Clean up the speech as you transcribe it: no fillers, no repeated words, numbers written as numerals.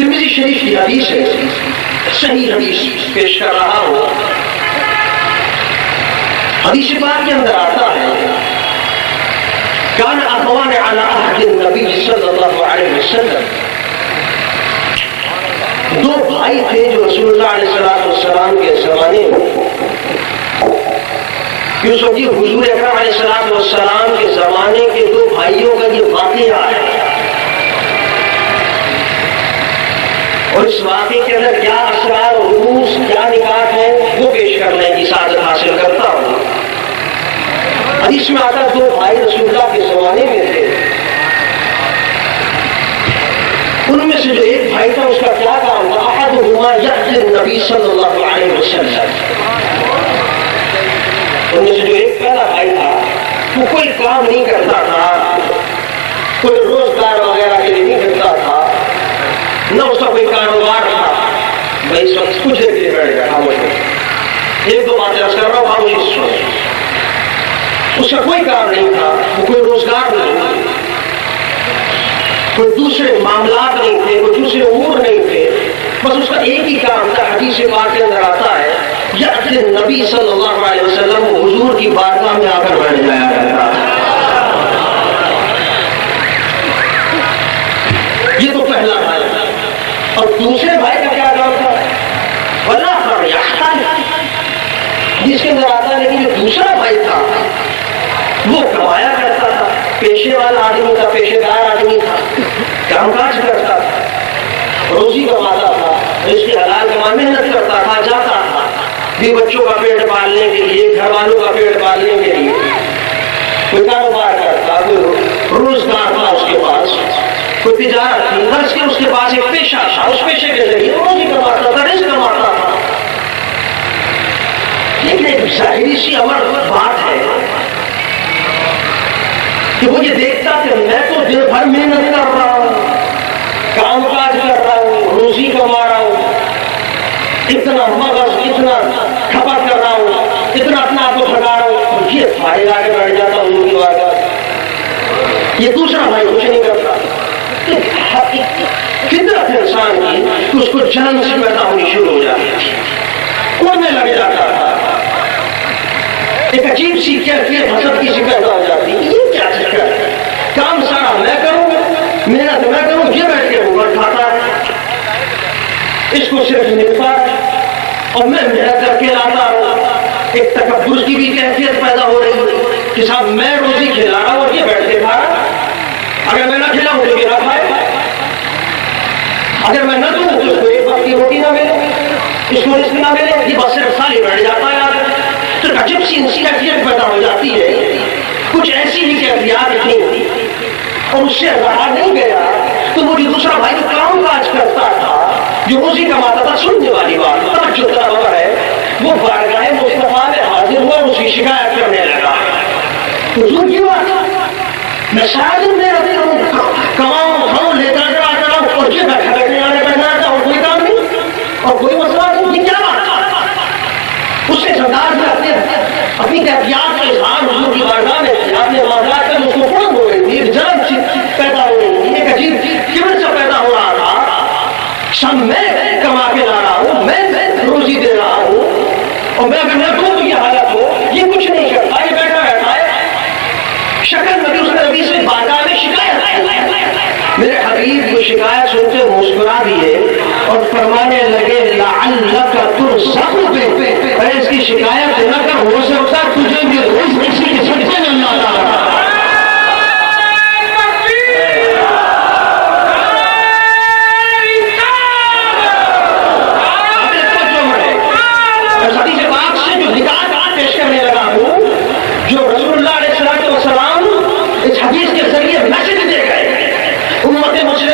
ترمذی شریف کی حدیث ہے، صحیح حدیث پیش کر رہا ہوں۔ حدیث پاک کے اندر آتا ہے کان اخوان علی عہد النبی صلی اللہ علیہ وسلم، دو بھائی تھے جو رسول اللہ علیہ السلام کے زمانے میں، یوسف جی حضور اکرم علیہ السلام کے زمانے کے دو بھائیوں کا یہ واقعہ ہے، اور اس واقعے کے اندر کیا اسرار اور رموز کیا نکات ہے وہ پیش کرنے کی سعادت حاصل کرتا ہوں۔ حدیث میں آتا دو بھائی رسول اللہ کے زمانے میں تھے، ان میں سے جو ایک بھائی تھا اس کا کیا کام تھا؟ احدہما یأتی النبی صلی اللہ علیہ وسلم، ان میں سے جو ایک پہلا بھائی تھا وہ کوئی کام نہیں کرتا تھا، کوئی روزگار وغیرہ کے لیے نہیں کرتا تھا، نہ اس کا کوئی کاروبار تھا، میں اس وقت کچھ دیر کے لیے بیٹھ گیا خاموش، ایک دو باتیں عرض کر رہا ہوں خاموشی سنیں۔ اس کا کوئی کام نہیں تھا، وہ کوئی روزگار نہیں، کوئی دوسرے معاملات نہیں تھے، کوئی دوسرے امور نہیں تھے، بس اس کا ایک ہی کام تھا۔ حدیث پاک کے اندر آتا ہے یأتی النبی صلی اللہ علیہ وسلم، حضور کی بارگاہ میں آ کر بیٹھ جایا کرتا تھا۔ یہ تو پہلا بھائی، اور دوسرے بھائی کا کیا کام تھا؟ وَلَا جس کے اندر آتا ہے لیکن جو دوسرا بھائی تھا وہ کمایا کرتا تھا، پیشے والا آدمی تھا، پیشے دار آدمی تھا، کام کاج کرتا تھا، روزی کماتا تھا، اس کی حلال کما محنت کرتا تھا، جاتا تھا بھی بچوں کا پیٹ پالنے کے لیے، گھر والوں کا پیٹ پالنے کے لیے، کوئی کاروبار کرتا، کوئی روزگار تھا اس کے پاس، کوئی تجارت تھی، ہر اس کے پاس ایک پیشہ تھا، اس پیشے کے ذریعے روزی کماتا تھا، رزق کماتا تھا۔ لیکن ایک ظاہری سی امر بات ہے کہ وہ یہ دیکھتا کہ میں تو دن بھر محنت کر رہا ہوں، کام کاج کر رہا ہوں، روزی کما رہا ہوں، اتنا مغز اتنا کھپت کر رہا ہوں، اتنا اپنا آپ کو تھکا رہا ہوں، یہ بھائی آ کے بیٹھ جاتا ہوں کی بات، یہ دوسرا بھائی کچھ نہیں کرتا۔ فطرت انسان کی کہ اس کو جنم سے پیدا ہونی شروع ہو جاتی تھی، اڑنے لگ جاتا تھا، ایک عجیب سی کیفیت حسد کی سی پیدا ہو جاتی، یہ کیا چکر ہے؟ کام سارا میں کروں، محنت میں کروں، یہ بیٹھ کے اوپر کھاتا ہے، اس کو صرف ملتا ہے اور میں محنت کر کے لاتا ہوں۔ ایک تکبر کی بھی کیفیت پیدا ہو رہی ہے کہ صاحب میں روزی کھلا رہا ہوں اور یہ بیٹھ کے کھا رہا، اگر میں نہ کھلاؤں تو یہ نہ کھائے، اگر میں نہ دوں تو اس کو ایک وقت کی روٹی نہ ملے، اس کو رزق نہ ملے، یہ بس صرف سال ہی بیٹھ جاتا ہے۔ تو عجیب سی انسی کیفیت پیدا ہو جاتی ہے، کچھ ایسی ہی کیفیات تھیں اور اس سے رہا نہیں گیا تو وہ جو دوسرا بھائی جو کام کاج کرتا تھا، جو روزی کماتا تھا، سننے والی بات توجہ طلب ہے، وہ بارگاہ مصطفیٰ میں حاضر ہوا، اس کی شکایت کرنے لگا، حضور کی بات میں شاید میں کماؤں کھاؤں لے کر آتا ہوں اور یہ بیٹھا بیٹھنے والے بیٹھنا آتا اور کوئی کام نہیں اور کوئی مسئلہ نہیں، یہ کیا بات؟ اس کے سردار میں اپنی کیفیات کا اظہار حضور کی بارگاہ میں اپنے معاملات میں اس کو فوراً ہو گئی تھی، جلن پیدا ہو گئی تھی، ایک عجیب کبر سے پیدا ہو رہا تھا، سب میں کما کے لا رہا ہوں، میں روزی دے رہا ہوں، اور میں اگر نہ دوں تو یہ حالت ہو، یہ کچھ نہیں کرتا، یہ بیٹھا بیٹھا ہے۔ شکل نبی اس نبی سے بارگاہ میں شکایت میرے حبیب کو شکایت سنتے مسکرا دیے اور فرمانے لگے لعلک ترزق بہ، اے اس کی شکایت نہ کر، ہو سکتا تجھے بھی رزق اسی کے صدقے میں اللہ تعالیٰ۔ حدیث پاک سے جو حکایات پیش کرنے لگا ہوں، جو رسول اللہ علیہ السلام اس حدیث کے ذریعے میسج دے گئے امت مسلمہ